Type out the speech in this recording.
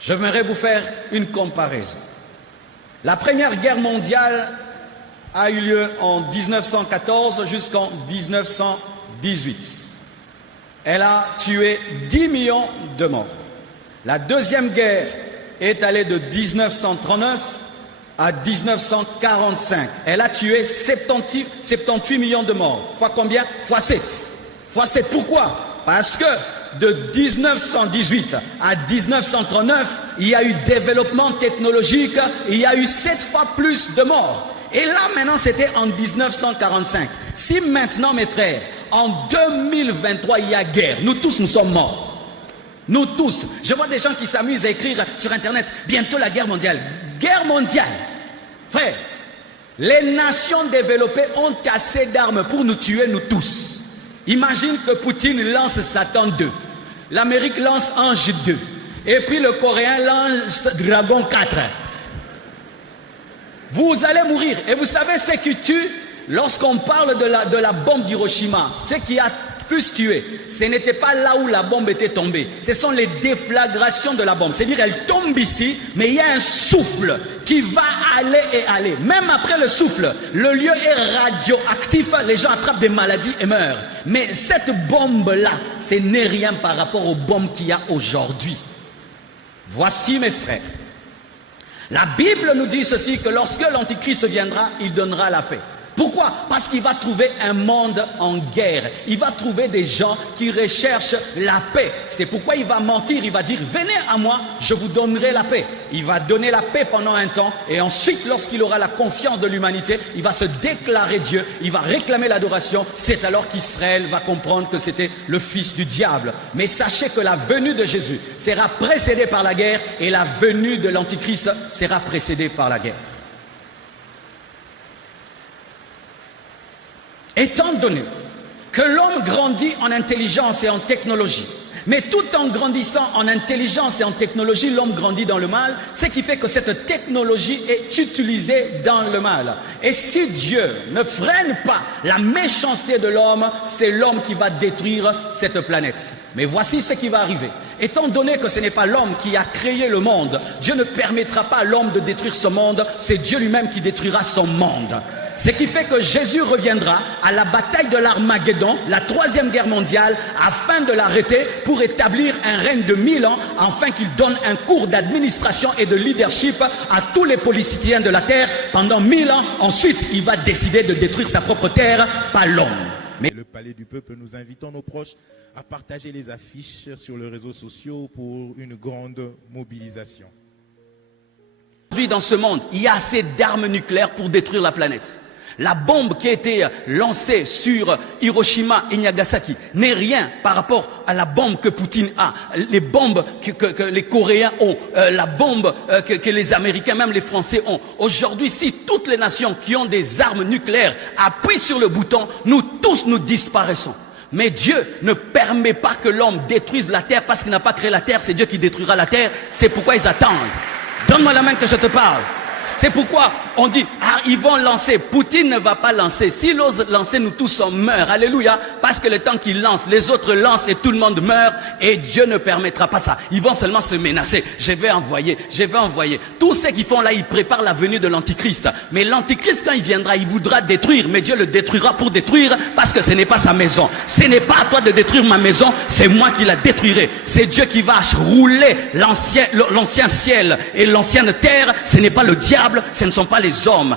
J'aimerais vous faire une comparaison. La Première Guerre mondiale a eu lieu en 1914 jusqu'en 1918. Elle a tué 10 millions de morts. La Deuxième Guerre est allée de 1939 à 1945. Elle a tué 78 millions de morts. Fois combien? Fois 7. Fois 7. Pourquoi? Parce que de 1918 à 1939, il y a eu développement technologique, il y a eu 7 fois plus de morts. Et là, maintenant, c'était en 1945. Si maintenant, mes frères, en 2023, il y a guerre, nous tous, nous sommes morts. Nous tous. Je vois des gens qui s'amusent à écrire sur Internet, bientôt la guerre mondiale. Guerre mondiale. Frère, les nations développées ont assez d'armes pour nous tuer, nous tous. Imagine que Poutine lance Satan 2. L'Amérique lance Ange 2. Et puis le Coréen lance Dragon 4. Vous allez mourir. Et vous savez ce qui tue lorsqu'on parle de la bombe d'Hiroshima? Ce qui a plus tué, ce n'était pas là où la bombe était tombée. Ce sont les déflagrations de la bombe. C'est-à-dire elle tombe ici, mais il y a un souffle qui va aller et aller. Même après le souffle, le lieu est radioactif. Les gens attrapent des maladies et meurent. Mais cette bombe-là, ce n'est rien par rapport aux bombes qu'il y a aujourd'hui. Voici mes frères. La Bible nous dit ceci, que lorsque l'Antichrist viendra, il donnera la paix. Pourquoi? Parce qu'il va trouver un monde en guerre. Il va trouver des gens qui recherchent la paix. C'est pourquoi il va mentir. Il va dire, venez à moi, je vous donnerai la paix. Il va donner la paix pendant un temps. Et ensuite, lorsqu'il aura la confiance de l'humanité, il va se déclarer Dieu. Il va réclamer l'adoration. C'est alors qu'Israël va comprendre que c'était le fils du diable. Mais sachez que la venue de Jésus sera précédée par la guerre. Et la venue de l'Antichrist sera précédée par la guerre. Étant donné que l'homme grandit en intelligence et en technologie, mais tout en grandissant en intelligence et en technologie, l'homme grandit dans le mal, ce qui fait que cette technologie est utilisée dans le mal. Et si Dieu ne freine pas la méchanceté de l'homme, c'est l'homme qui va détruire cette planète. Mais voici ce qui va arriver. Étant donné que ce n'est pas l'homme qui a créé le monde, Dieu ne permettra pas à l'homme de détruire ce monde, c'est Dieu lui-même qui détruira son monde. Ce qui fait que Jésus reviendra à la bataille de l'Armageddon, la troisième guerre mondiale, afin de l'arrêter pour établir un règne de 1000 ans, afin qu'il donne un cours d'administration et de leadership à tous les politiciens de la terre pendant 1000 ans. Ensuite, il va décider de détruire sa propre terre, pas l'homme. Mais le Palais du Peuple, nous invitons nos proches à partager les affiches sur les réseaux sociaux pour une grande mobilisation. Aujourd'hui, dans ce monde, il y a assez d'armes nucléaires pour détruire la planète. La bombe qui a été lancée sur Hiroshima et Nagasaki n'est rien par rapport à la bombe que Poutine a, les bombes que les Coréens ont, la bombe que les Américains, même les Français ont. Aujourd'hui, si toutes les nations qui ont des armes nucléaires appuient sur le bouton, nous tous nous disparaissons. Mais Dieu ne permet pas que l'homme détruise la terre parce qu'il n'a pas créé la terre, c'est Dieu qui détruira la terre. C'est pourquoi ils attendent. Donne-moi la main que je te parle. C'est pourquoi on dit, ah, ils vont lancer. Poutine ne va pas lancer. S'il ose lancer, nous tous on meurt. Alléluia. Parce que le temps qu'il lance, les autres lancent et tout le monde meurt. Et Dieu ne permettra pas ça. Ils vont seulement se menacer. Je vais envoyer. Tous ceux qui font là, ils préparent la venue de l'Antichrist. Mais l'Antichrist, quand il viendra, il voudra détruire. Mais Dieu le détruira pour détruire parce que ce n'est pas sa maison. Ce n'est pas à toi de détruire ma maison. C'est moi qui la détruirai. C'est Dieu qui va rouler l'ancien ciel et l'ancienne terre. Ce n'est pas le diable, ce ne sont pas les hommes.